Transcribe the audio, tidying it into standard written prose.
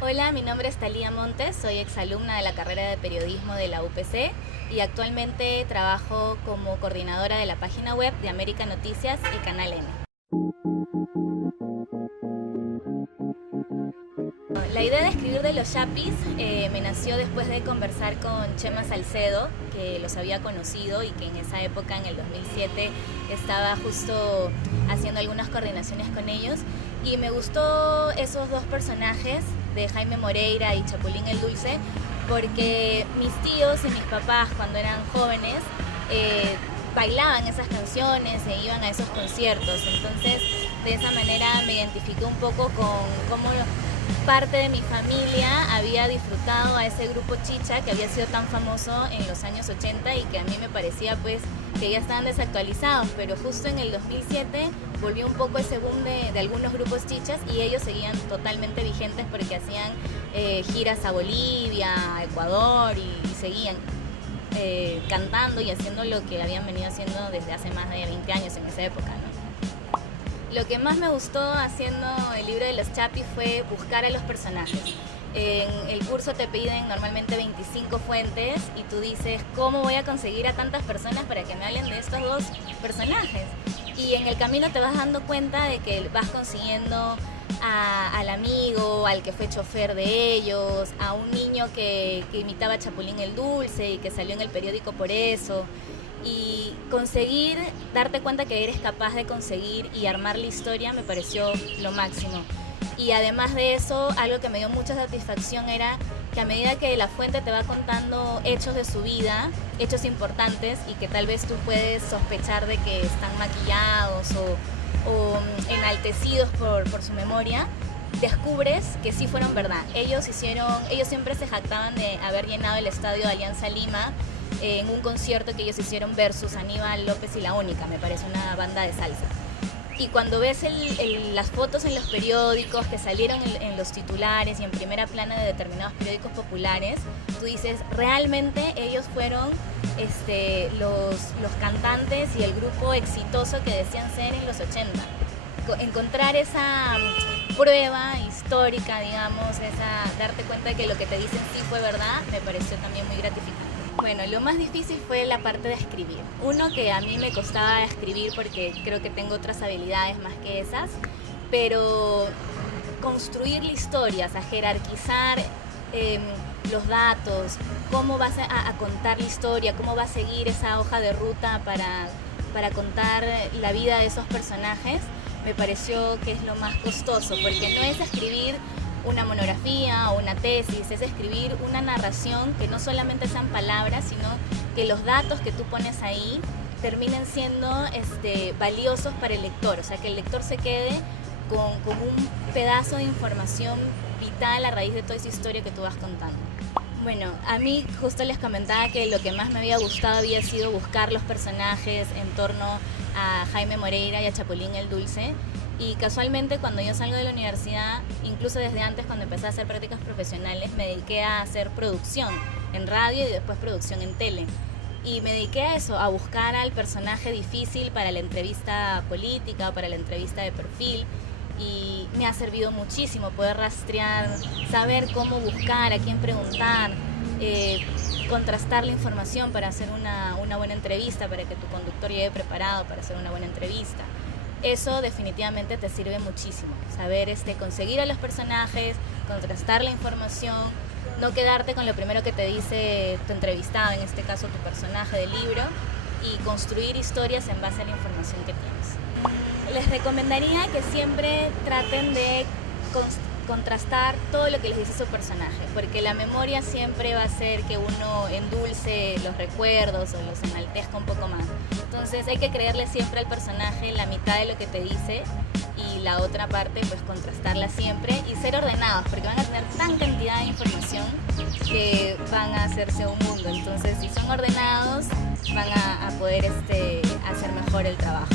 Hola, mi nombre es Thalía Montes, soy exalumna de la carrera de periodismo de la UPC y actualmente trabajo como coordinadora de la página web de América Noticias y Canal N. La idea de escribir de los Chapis me nació después de conversar con Chema Salcedo, que los había conocido y que en esa época, en el 2007, estaba justo haciendo algunas coordinaciones con ellos. Y me gustó esos dos personajes de Jaime Moreira y Chapulín el Dulce, porque mis tíos y mis papás, cuando eran jóvenes, bailaban esas canciones e iban a esos conciertos. Entonces, de esa manera me identifiqué un poco con cómo parte de mi familia había disfrutado a ese grupo Chicha que había sido tan famoso en los años 80 y que a mí me parecía pues que ya estaban desactualizados, pero justo en el 2007 volvió un poco ese boom de algunos grupos chichas y ellos seguían totalmente vigentes porque hacían giras a Bolivia, a Ecuador y seguían cantando y haciendo lo que habían venido haciendo desde hace más de 20 años en esa época, ¿no? Lo que más me gustó haciendo el libro de los Chapis fue buscar a los personajes. En el curso te piden normalmente 25 fuentes y tú dices, ¿cómo voy a conseguir a tantas personas para que me hablen de estos dos personajes? Y en el camino te vas dando cuenta de que vas consiguiendo al amigo, al que fue chofer de ellos, a un niño que imitaba a Chapulín el Dulce y que salió en el periódico por eso. Y conseguir darte cuenta que eres capaz de conseguir y armar la historia me pareció lo máximo. Y además de eso, algo que me dio mucha satisfacción era que a medida que la fuente te va contando hechos de su vida, hechos importantes y que tal vez tú puedes sospechar de que están maquillados o enaltecidos por su memoria, descubres que sí fueron verdad. Ellos siempre se jactaban de haber llenado el estadio de Alianza Lima en un concierto que ellos hicieron versus Aníbal López y La Única, me parece una banda de salsa. Y cuando ves las fotos en los periódicos que salieron en los titulares y en primera plana de determinados periódicos populares, tú dices, realmente ellos fueron los cantantes y el grupo exitoso que decían ser en los 80. Encontrar esa prueba histórica, digamos, darte cuenta de que lo que te dicen sí fue verdad, me pareció también muy gratificante. Bueno, lo más difícil fue la parte de escribir. Uno, que a mí me costaba escribir porque creo que tengo otras habilidades más que esas, pero construir la historia, o sea, jerarquizar los datos, cómo vas a contar la historia, cómo va a seguir esa hoja de ruta para contar la vida de esos personajes, me pareció que es lo más costoso, porque no es escribir una monografía o una tesis, es escribir una narración que no solamente sean palabras, sino que los datos que tú pones ahí terminen siendo valiosos para el lector, o sea, que el lector se quede con un pedazo de información vital a raíz de toda esa historia que tú vas contando. Bueno, a mí justo les comentaba que lo que más me había gustado había sido buscar los personajes en torno a Jaime Moreira y a Chapulín el Dulce. Y casualmente cuando yo salgo de la universidad, incluso desde antes cuando empecé a hacer prácticas profesionales, me dediqué a hacer producción en radio y después producción en tele. Y me dediqué a eso, a buscar al personaje difícil para la entrevista política o para la entrevista de perfil. Y me ha servido muchísimo poder rastrear, saber cómo buscar, a quién preguntar, contrastar la información para hacer una buena entrevista, para que tu conductor llegue preparado para hacer una buena entrevista. Eso definitivamente te sirve muchísimo, saber conseguir a los personajes, contrastar la información, no quedarte con lo primero que te dice tu entrevistado, en este caso tu personaje del libro, y construir historias en base a la información que tienes. Les recomendaría que siempre traten de contrastar todo lo que les dice su personaje, porque la memoria siempre va a hacer que uno endulce los recuerdos o los enaltezca un poco más. Entonces hay que creerle siempre al personaje la mitad de lo que te dice y la otra parte pues contrastarla siempre y ser ordenados, porque van a tener tan cantidad de información que van a hacerse un mundo. Entonces si son ordenados van a poder hacer mejor el trabajo.